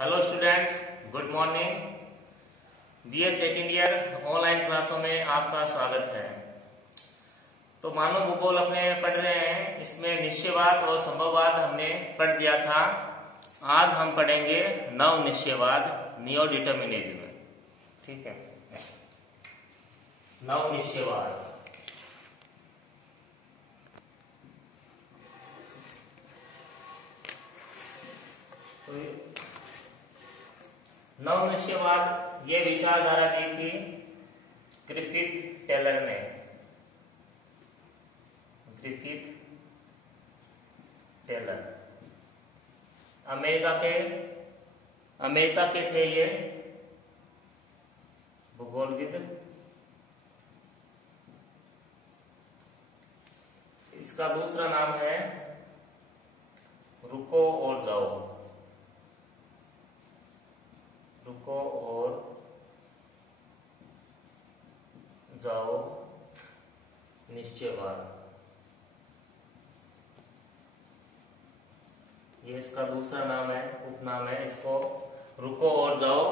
Hello students, good morning. BA second year online क्लासों में आपका स्वागत है। तो मानव भूगोल अपने पढ़ रहे हैं, इसमें निश्चयवाद और संभववाद हमने पढ़ दिया था। आज हम पढ़ेंगे नव निश्चयवाद, नियो डिटर्मिनिज्म। ठीक है, नव निश्चयवाद। नव निश्चयवाद ये विचारधारा दी थी ग्रिफिथ टेलर ने। ग्रिफिथ टेलर अमेरिका के थे ये भूगोलविद। इसका दूसरा नाम है रुको और जाओ। रुको और जाओ निश्चयवाद, ये इसका दूसरा नाम है, उपनाम है। इसको रुको और जाओ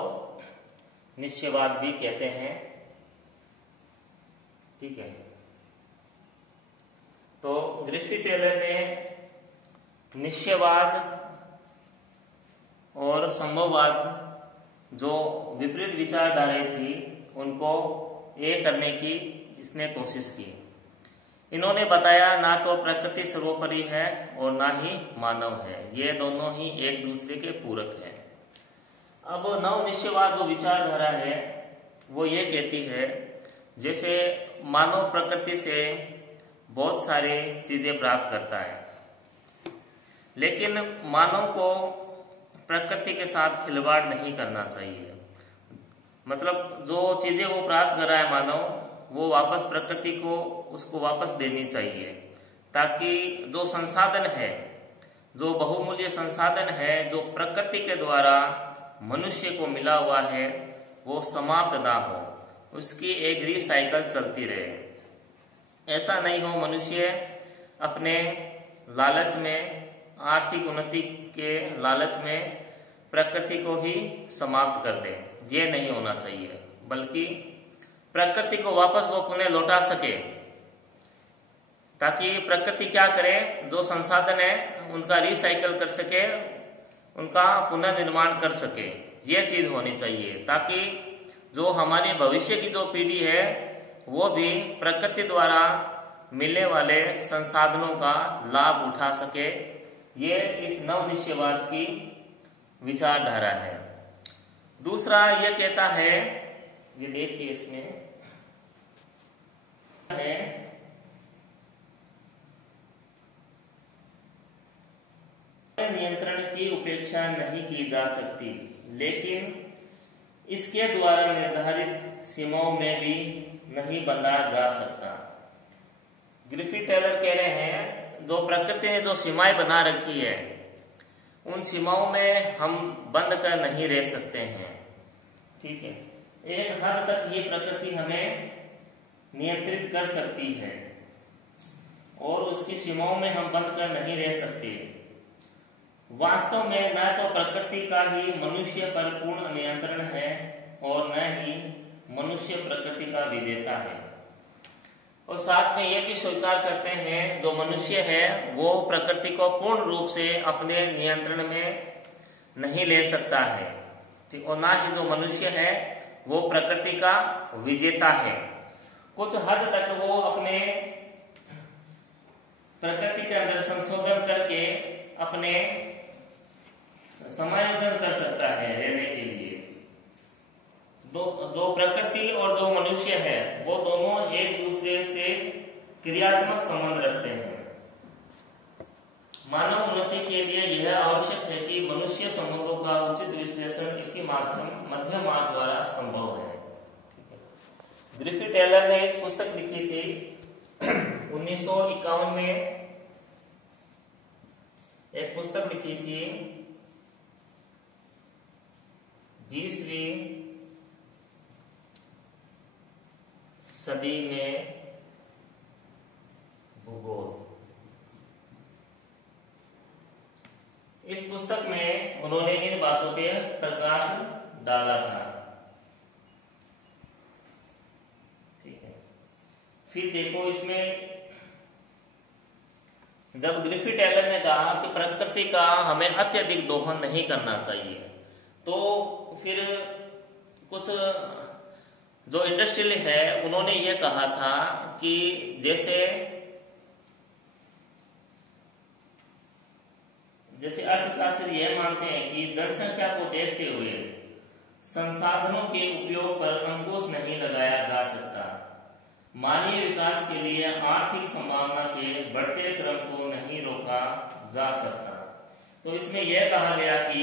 निश्चयवाद भी कहते हैं। ठीक है, तो ग्रिफिथ टेलर ने निश्चयवाद और संभववाद जो विपरीत विचारधाराएं थी उनको एक करने की इसने कोशिश की। इन्होंने बताया ना तो प्रकृति सर्वोपरि है और ना ही मानव है, ये दोनों ही एक दूसरे के पूरक है। अब नव निश्चयवाद जो विचारधारा है वो ये कहती है, जैसे मानव प्रकृति से बहुत सारी चीजें प्राप्त करता है, लेकिन मानव को प्रकृति के साथ खिलवाड़ नहीं करना चाहिए। मतलब जो चीजें वो प्राप्त कर रहा है मानव, वो वापस प्रकृति को उसको वापस देनी चाहिए, ताकि जो संसाधन है, जो बहुमूल्य संसाधन है जो प्रकृति के द्वारा मनुष्य को मिला हुआ है, वो समाप्त ना हो, उसकी एक रिसाइकल चलती रहे। ऐसा नहीं हो मनुष्य अपने लालच में, आर्थिक उन्नति के लालच में प्रकृति को ही समाप्त कर दे, ये नहीं होना चाहिए। बल्कि प्रकृति को वापस वो पुनः लौटा सके, ताकि प्रकृति क्या करे, जो संसाधन है उनका रिसाइकल कर सके, उनका पुनर्निर्माण कर सके। ये चीज होनी चाहिए, ताकि जो हमारी भविष्य की जो पीढ़ी है वो भी प्रकृति द्वारा मिलने वाले संसाधनों का लाभ उठा सके। ये इस नव निश्चयवाद की विचारधारा है। दूसरा ये कहता है, ये देखिए इसमें है नियंत्रण की उपेक्षा नहीं की जा सकती, लेकिन इसके द्वारा निर्धारित सीमाओं में भी नहीं बंधा जा सकता। ग्रिफिथ टेलर कह रहे हैं, जो प्रकृति ने जो सीमाएं बना रखी है उन सीमाओं में हम बंद कर नहीं रह सकते हैं। ठीक है, एक हद तक ये प्रकृति हमें नियंत्रित कर सकती है और उसकी सीमाओं में हम बंद कर नहीं रह सकते। वास्तव में न तो प्रकृति का ही मनुष्य पर पूर्ण नियंत्रण है और न ही मनुष्य प्रकृति का विजेता है। और साथ में ये भी स्वीकार करते हैं, जो मनुष्य है वो प्रकृति को पूर्ण रूप से अपने नियंत्रण में नहीं ले सकता है, और ना ही जो मनुष्य है वो प्रकृति का विजेता है। कुछ हद तक वो अपने प्रकृति के अंदर संशोधन करके अपने समायोजन कर सकता है रहने के लिए। जो प्रकृति और जो मनुष्य है वो दोनों एक दूसरे से क्रियात्मक संबंध रखते हैं। मानव उन्नति के लिए यह आवश्यक है कि मनुष्य संबंधों का उचित विश्लेषण इसी मध्यम मार्ग द्वारा संभव है। ग्रिफिथ टेलर ने एक पुस्तक लिखी थी 1951 में, एक पुस्तक लिखी थी 20वीं सदी में भूगोल। इस पुस्तक में उन्होंने इन बातों पे प्रकाश डाला था। ठीक है, फिर देखो इसमें जब ग्रिफिथ टेलर ने कहा कि प्रकृति का हमें अत्यधिक दोहन नहीं करना चाहिए, तो फिर कुछ जो इंडस्ट्रियल है उन्होंने ये कहा था कि जैसे अर्थशास्त्री यह मानते हैं कि जनसंख्या को देखते हुए संसाधनों के उपयोग पर अंकुश नहीं लगाया जा सकता। मानवीय विकास के लिए आर्थिक संभावना के बढ़ते क्रम को नहीं रोका जा सकता। तो इसमें यह कहा गया कि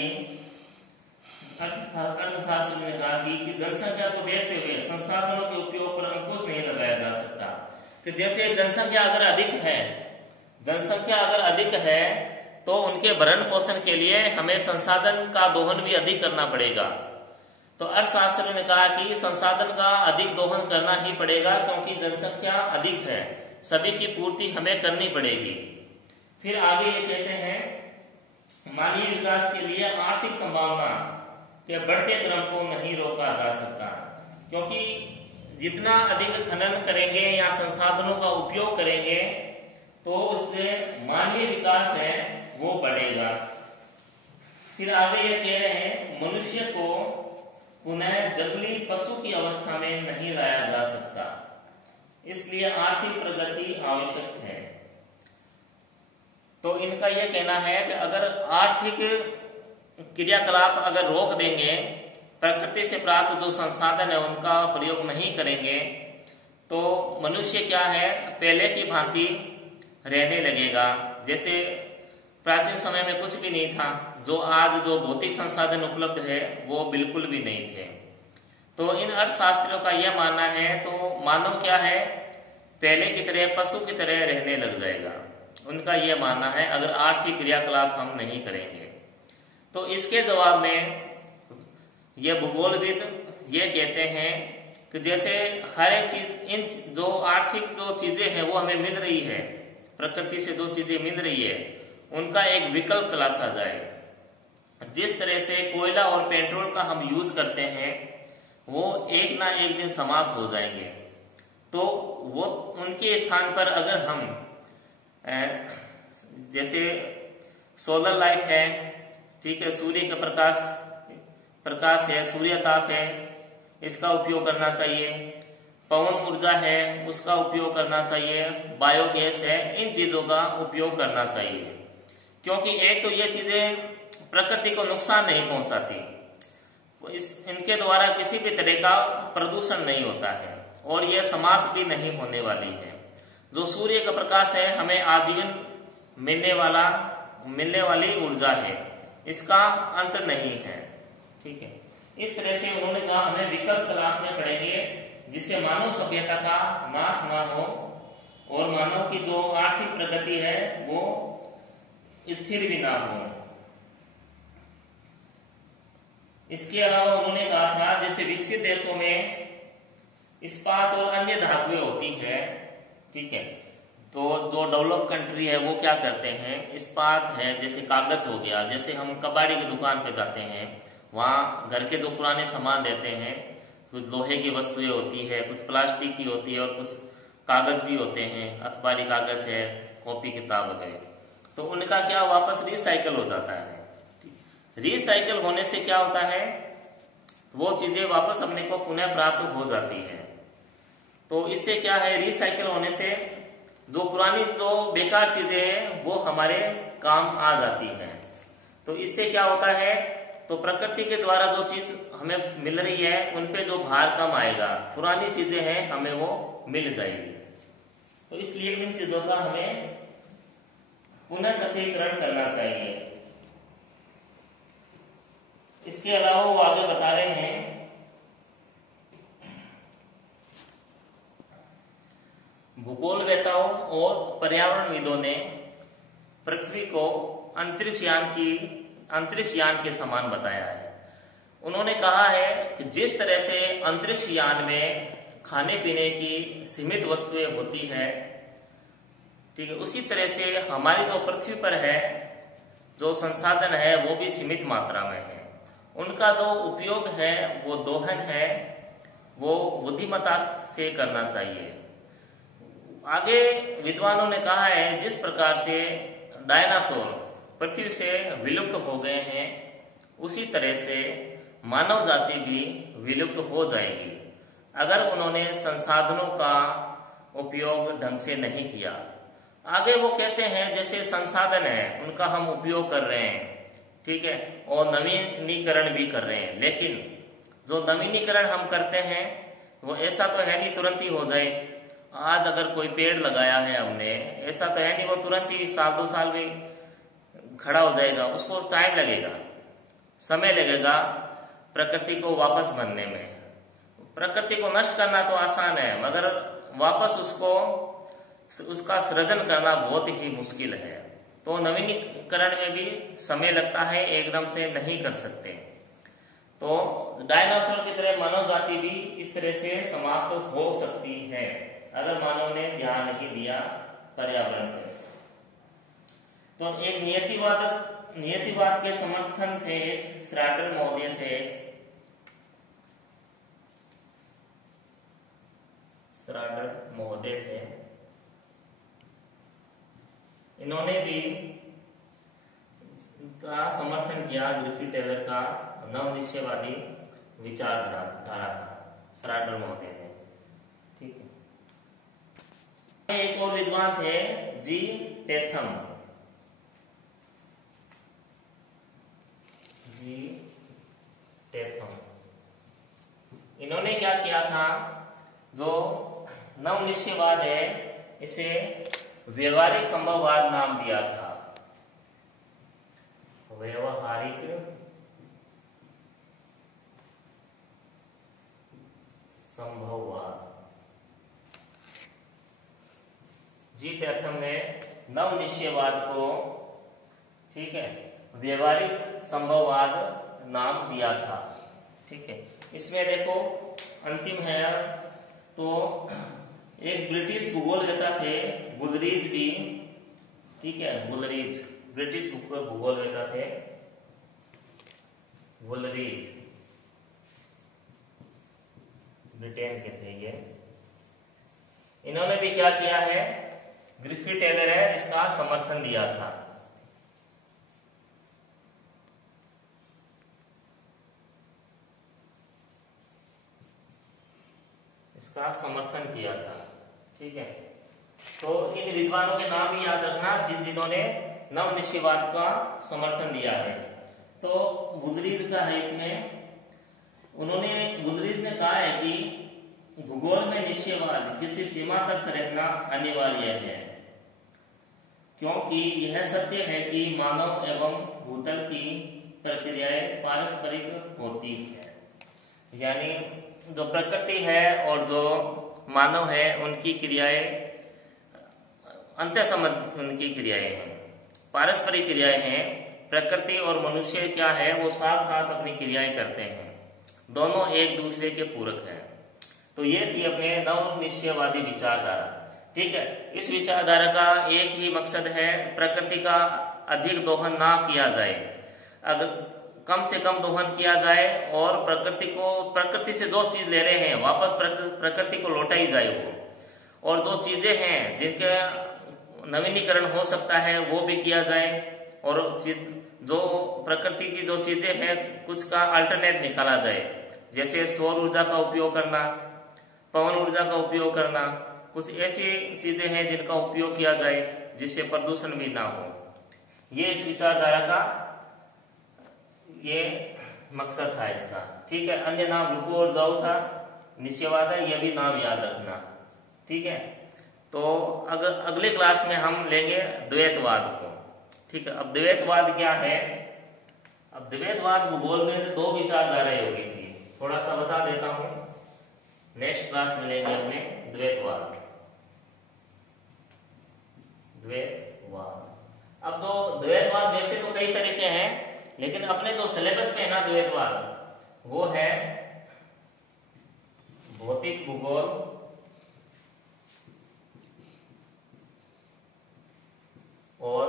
अर्थशास्त्र ने कहा कि जनसंख्या को देखते हुए संसाधनों के उपयोग पर अंकुश नहीं लगाया जा सकता। कि जैसे जनसंख्या अगर अधिक है तो उनके भरण पोषण के लिए हमें संसाधन का दोहन भी अधिक करना पड़ेगा। तो अर्थशास्त्र ने कहा कि संसाधन का अधिक दोहन करना ही पड़ेगा, क्योंकि जनसंख्या अधिक है, सभी की पूर्ति हमें करनी पड़ेगी। फिर आगे ये कहते हैं मानवीय विकास के लिए आर्थिक संभावना के बढ़ते क्रम को नहीं रोका जा सकता, क्योंकि जितना अधिक खनन करेंगे या संसाधनों का उपयोग करेंगे तो उससे मानवीय विकास है वो बढ़ेगा। फिर आगे ये कह रहे हैं मनुष्य को पुनः जंगली पशु की अवस्था में नहीं लाया जा सकता, इसलिए आर्थिक प्रगति आवश्यक है। तो इनका यह कहना है कि अगर आर्थिक क्रियाकलाप अगर रोक देंगे, प्रकृति से प्राप्त जो संसाधन है उनका प्रयोग नहीं करेंगे, तो मनुष्य क्या है पहले की भांति रहने लगेगा। जैसे प्राचीन समय में कुछ भी नहीं था, जो आज जो भौतिक संसाधन उपलब्ध है वो बिल्कुल भी नहीं थे। तो इन अर्थशास्त्रियों का यह मानना है, तो मानव क्या है पहले की तरह पशु की तरह रहने लग जाएगा। उनका यह मानना है अगर आर्थिक क्रियाकलाप हम नहीं करेंगे। तो इसके जवाब में ये भूगोलविद ये कहते हैं कि जैसे हर एक चीज, इन जो आर्थिक जो चीजें हैं वो हमें मिल रही है, प्रकृति से जो चीजें मिल रही है उनका एक विकल्प तलाशा जाए। जिस तरह से कोयला और पेट्रोल का हम यूज करते हैं वो एक ना एक दिन समाप्त हो जाएंगे, तो वो उनके स्थान पर अगर हम जैसे सोलर लाइट है, ठीक है, सूर्य का प्रकाश है, सूर्य ताप है, इसका उपयोग करना चाहिए। पवन ऊर्जा है उसका उपयोग करना चाहिए, बायोगैस है, इन चीजों का उपयोग करना चाहिए, क्योंकि एक तो ये चीजें प्रकृति को नुकसान नहीं पहुंचाती, इनके द्वारा किसी भी तरह का प्रदूषण नहीं होता है और यह समाप्त भी नहीं होने वाली है। जो सूर्य का प्रकाश है हमें आजीवन मिलने वाली ऊर्जा है, इसका अंत नहीं है। ठीक है, इस तरह से उन्होंने कहा हमें विकल्प तलाशने पड़ेंगे जिससे मानव सभ्यता का नाश ना हो और मानव की जो आर्थिक प्रगति है वो स्थिर भी ना हो। इसके अलावा उन्होंने कहा था जैसे विकसित देशों में इस्पात और अन्य धातुएं होती है, ठीक है, तो जो डेवलप कंट्री है वो क्या करते हैं, इस्पात है जैसे कागज हो गया, जैसे हम कबाड़ी की दुकान पे जाते हैं वहाँ घर के जो पुराने सामान देते हैं, कुछ लोहे की वस्तुएं होती है, कुछ प्लास्टिक की होती है और कुछ कागज भी होते हैं, अखबारी कागज है, कॉपी किताब वगैरह, तो उनका क्या वापस रिसाइकल हो जाता है। रिसाइकल होने से क्या होता है, वो चीजें वापस अपने को पुनः प्राप्त हो जाती है। तो इससे क्या है, रिसाइकल होने से जो पुरानी जो बेकार चीजें हैं वो हमारे काम आ जाती हैं। तो इससे क्या होता है, तो प्रकृति के द्वारा जो चीज हमें मिल रही है उन पे जो भार कम आएगा, पुरानी चीजें हैं हमें वो मिल जाएगी। तो इसलिए इन चीजों का हमें पुनः चक्रीकरण करना चाहिए। इसके अलावा वो आगे बता रहे हैं भूगोलवेताओं और पर्यावरणविदों ने पृथ्वी को अंतरिक्ष यान के समान बताया है। उन्होंने कहा है कि जिस तरह से अंतरिक्ष यान में खाने पीने की सीमित वस्तुएं होती है, ठीक है, उसी तरह से हमारी जो पृथ्वी पर है जो संसाधन है वो भी सीमित मात्रा में है। उनका जो उपयोग है वो दोहन है, वो बुद्धिमत्ता से करना चाहिए। आगे विद्वानों ने कहा है जिस प्रकार से डायनासोर पृथ्वी से विलुप्त हो गए हैं, उसी तरह से मानव जाति भी विलुप्त हो जाएगी अगर उन्होंने संसाधनों का उपयोग ढंग से नहीं किया। आगे वो कहते हैं जैसे संसाधन है उनका हम उपयोग कर रहे हैं, ठीक है, और नवीनीकरण भी कर रहे हैं, लेकिन जो नवीनीकरण हम करते हैं वो ऐसा तो है नहीं तुरंत ही हो जाए। आज अगर कोई पेड़ लगाया है हमने, ऐसा तो है नहीं वो तुरंत ही साल 2 साल में खड़ा हो जाएगा, उसको टाइम लगेगा, समय लगेगा प्रकृति को वापस बनने में। प्रकृति को नष्ट करना तो आसान है, मगर वापस उसका सृजन करना बहुत ही मुश्किल है। तो नवीनीकरण में भी समय लगता है, एकदम से नहीं कर सकते। तो डायनासोर की तरह मानव जाति भी इस तरह से समाप्त हो सकती है अगर मानव ने ध्यान नहीं दिया पर्यावरण पे। तो एक नियतिवाद के समर्थन थे, श्राडर महोदय थे, इन्होंने भी का समर्थन किया ग्रिफिथ टेलर का नवनिश्चयवादी विचारधारा का, श्राडर महोदय ने, ठीक है। एक और विद्वान थे जी टेथम, इन्होंने क्या किया था, जो नवनिश्चयवाद है इसे व्यवहारिक संभववाद नाम दिया था। व्यवहारिक संभववाद। जी टेथम ने नवनिश्चयवाद को, ठीक है, व्यवहारिक संभववाद नाम दिया था, ठीक है। इसमें देखो अंतिम है, तो एक ब्रिटिश भूगोलवेता थे वुलरीज भी, ठीक है, वुलरीज ब्रिटिश भूगोलवेता थे वुलरीज, ब्रिटेन के थे ये। इन्होंने भी क्या किया है, ग्रिफिथ टेलर है इसका समर्थन दिया था। इसका समर्थन किया था, ठीक है। तो इन विद्वानों के नाम भी याद रखना जिन्होंने नवनिश्चयवाद का समर्थन दिया है। तो वुलरीज का है इसमें, वुलरीज ने कहा है कि भूगोल में निश्चयवाद किसी सीमा तक रहना अनिवार्य है, क्योंकि यह सत्य है कि मानव एवं भूतल की प्रक्रियाएं पारस्परिक होती है। यानी जो प्रकृति है और जो मानव है उनकी क्रियाएं अंतःसंबंध, उनकी क्रियाएं हैं, पारस्परिक क्रियाएं हैं। प्रकृति और मनुष्य क्या है, वो साथ साथ अपनी क्रियाएं करते हैं, दोनों एक दूसरे के पूरक हैं। तो ये थी अपने नवनिश्चयवादी विचारधारा, ठीक है। इस विचारधारा का एक ही मकसद है, प्रकृति का अधिक दोहन ना किया जाए, अगर कम से कम दोहन किया जाए और प्रकृति से जो चीज ले रहे हैं वापस प्रकृति को लौटाई जाए वो, और जो चीजें हैं जिनके नवीनीकरण हो सकता है वो भी किया जाए, और जो प्रकृति की जो चीजें हैं कुछ का अल्टरनेट निकाला जाए, जैसे सौर ऊर्जा का उपयोग करना, पवन ऊर्जा का उपयोग करना, कुछ ऐसी चीजें हैं जिनका उपयोग किया जाए जिससे प्रदूषण भी ना हो। ये इस विचारधारा का ये मकसद था इसका, ठीक है। अन्य नाम रुको और जाओ था, निश्चयवाद है, यह भी नाम याद रखना, ठीक है। तो अगले क्लास में हम लेंगे द्वैतवाद को, ठीक है। अब द्वैतवाद क्या है, अब द्वैतवाद भूगोल में 2 विचारधाराएं होगी थी, थोड़ा सा बता देता हूं, नेक्स्ट क्लास में लेंगे अपने द्वैतवाद। अब तो द्वैतवाद वैसे तो कई तरीके हैं, लेकिन अपने जो सिलेबस में है ना द्वैतवाद, वो है भौतिक भूगोल और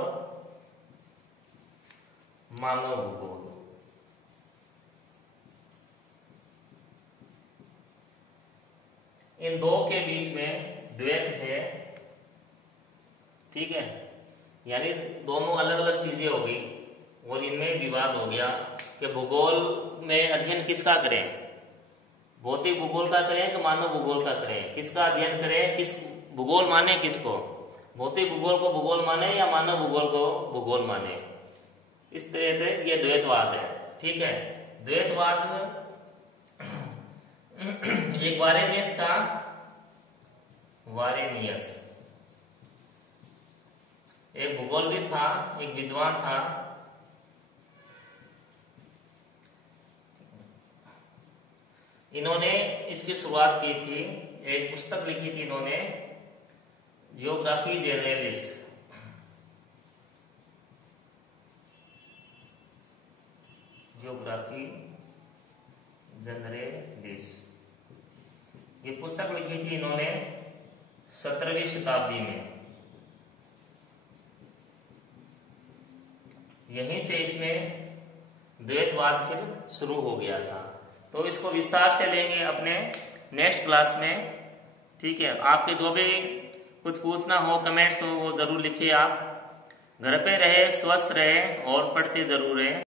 मानव भूगोल। इन दो के बीच में द्वैत है, ठीक है, यानी दोनों अलग अलग चीजें हो गई और इनमें विवाद हो गया कि भूगोल में अध्ययन किसका करें, भौतिक भूगोल का करें कि मानव भूगोल का करें, किसका अध्ययन करें, किस भूगोल माने किसको, भौतिक भूगोल को भूगोल माने या मानव भूगोल को भूगोल माने। इस तरह से ये द्वैतवाद है, ठीक है। द्वैतवाद एक वारेनियस का, वारेनियस एक भूगोलविद था, एक विद्वान था। इन्होंने इसकी शुरुआत की थी, एक पुस्तक लिखी थी इन्होंने, जियोग्राफी जेनरलिस। जियोग्राफी जनरलिस ये पुस्तक लिखी थी इन्होंने 17वीं शताब्दी में। यहीं से इसमें द्वैतवाद फिर शुरू हो गया था। तो इसको विस्तार से लेंगे अपने नेक्स्ट क्लास में, ठीक है। आपके जो भी कुछ पूछना हो, कमेंट्स हो, वो जरूर लिखिए। आप घर पे रहे, स्वस्थ रहे और पढ़ते जरूर रहे।